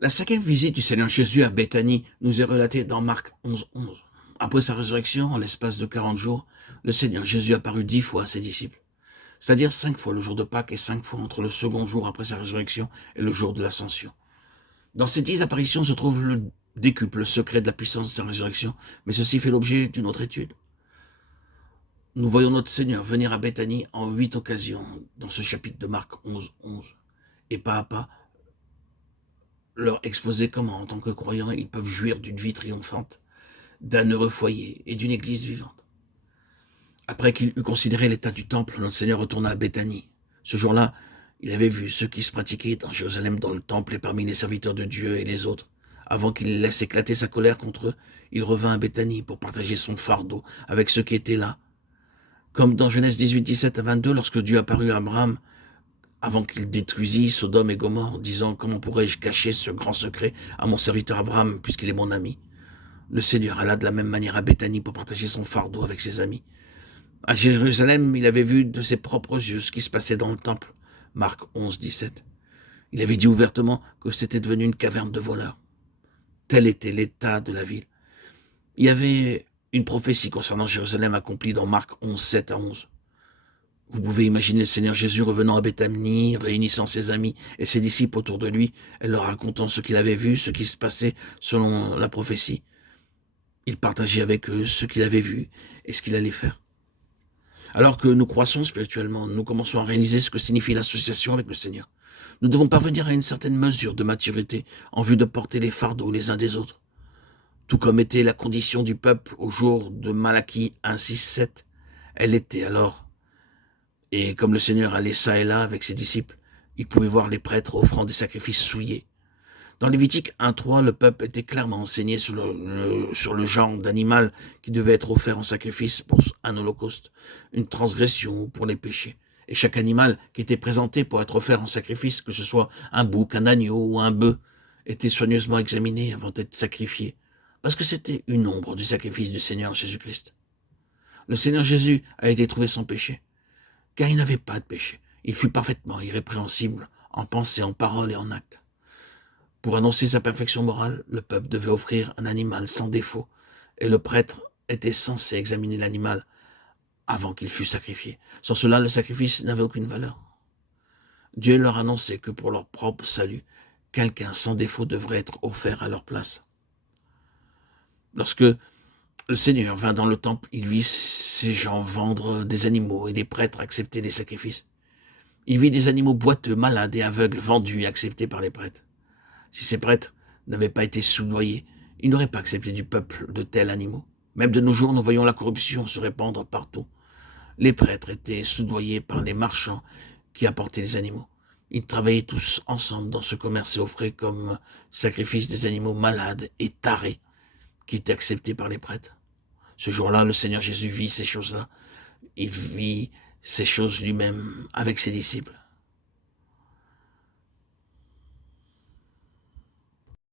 La cinquième visite du Seigneur Jésus à Béthanie nous est relatée dans Marc 11:11. Après sa résurrection, en l'espace de 40 jours, le Seigneur Jésus apparut 10 fois à ses disciples, c'est-à-dire 5 fois le jour de Pâques et 5 fois entre le second jour après sa résurrection et le jour de l'Ascension. Dans ces 10 apparitions se trouve le décuple secret de la puissance de sa résurrection, mais ceci fait l'objet d'une autre étude. Nous voyons notre Seigneur venir à Béthanie en 8 occasions dans ce chapitre de Marc 11:11, et pas à pas leur exposer comment, en tant que croyants, ils peuvent jouir d'une vie triomphante, d'un heureux foyer et d'une église vivante. Après qu'il eut considéré l'état du temple, notre Seigneur retourna à Béthanie. Ce jour-là, il avait vu ce qui se pratiquait dans Jérusalem dans le temple et parmi les serviteurs de Dieu et les autres. Avant qu'il laisse éclater sa colère contre eux, il revint à Béthanie pour partager son fardeau avec ceux qui étaient là. Comme dans Genèse 18, 17 à 22, lorsque Dieu apparut à Abraham avant qu'il détruisit Sodome et Gomorrhe, disant « Comment pourrais-je cacher ce grand secret à mon serviteur Abraham, puisqu'il est mon ami ?» Le Seigneur alla de la même manière à Béthanie pour partager son fardeau avec ses amis. À Jérusalem, il avait vu de ses propres yeux ce qui se passait dans le temple. Marc 11, 17. Il avait dit ouvertement que c'était devenu une caverne de voleurs. Tel était l'état de la ville. Il y avait une prophétie concernant Jérusalem accomplie dans Marc 11, 7 à 11. Vous pouvez imaginer le Seigneur Jésus revenant à Béthanie, réunissant ses amis et ses disciples autour de lui, et leur racontant ce qu'il avait vu, ce qui se passait selon la prophétie. Il partageait avec eux ce qu'il avait vu et ce qu'il allait faire. Alors que nous croissons spirituellement, nous commençons à réaliser ce que signifie l'association avec le Seigneur. Nous devons parvenir à une certaine mesure de maturité en vue de porter les fardeaux les uns des autres. Tout comme était la condition du peuple au jour de Malachie 1, 6, 7, elle était alors. Et comme le Seigneur allait ça et là avec ses disciples, il pouvait voir les prêtres offrant des sacrifices souillés. Dans Lévitique 1.3, le peuple était clairement enseigné sur le genre d'animal qui devait être offert en sacrifice pour un holocauste, une transgression ou pour les péchés. Et chaque animal qui était présenté pour être offert en sacrifice, que ce soit un bouc, un agneau ou un bœuf, était soigneusement examiné avant d'être sacrifié, parce que c'était une ombre du sacrifice du Seigneur Jésus-Christ. Le Seigneur Jésus a été trouvé sans péché, car il n'avait pas de péché. Il fut parfaitement irrépréhensible en pensée, en parole et en acte. Pour annoncer sa perfection morale, le peuple devait offrir un animal sans défaut, et le prêtre était censé examiner l'animal avant qu'il fût sacrifié. Sans cela, le sacrifice n'avait aucune valeur. Dieu leur annonçait que pour leur propre salut, quelqu'un sans défaut devrait être offert à leur place. Lorsque le Seigneur vint dans le temple, il vit ces gens vendre des animaux et des prêtres accepter des sacrifices. Il vit des animaux boiteux, malades et aveugles vendus et acceptés par les prêtres. Si ces prêtres n'avaient pas été soudoyés, ils n'auraient pas accepté du peuple de tels animaux. Même de nos jours, nous voyons la corruption se répandre partout. Les prêtres étaient soudoyés par les marchands qui apportaient les animaux. Ils travaillaient tous ensemble dans ce commerce et offraient comme sacrifice des animaux malades et tarés qui étaient acceptés par les prêtres. Ce jour-là, le Seigneur Jésus vit ces choses-là. Il vit ces choses lui-même avec ses disciples.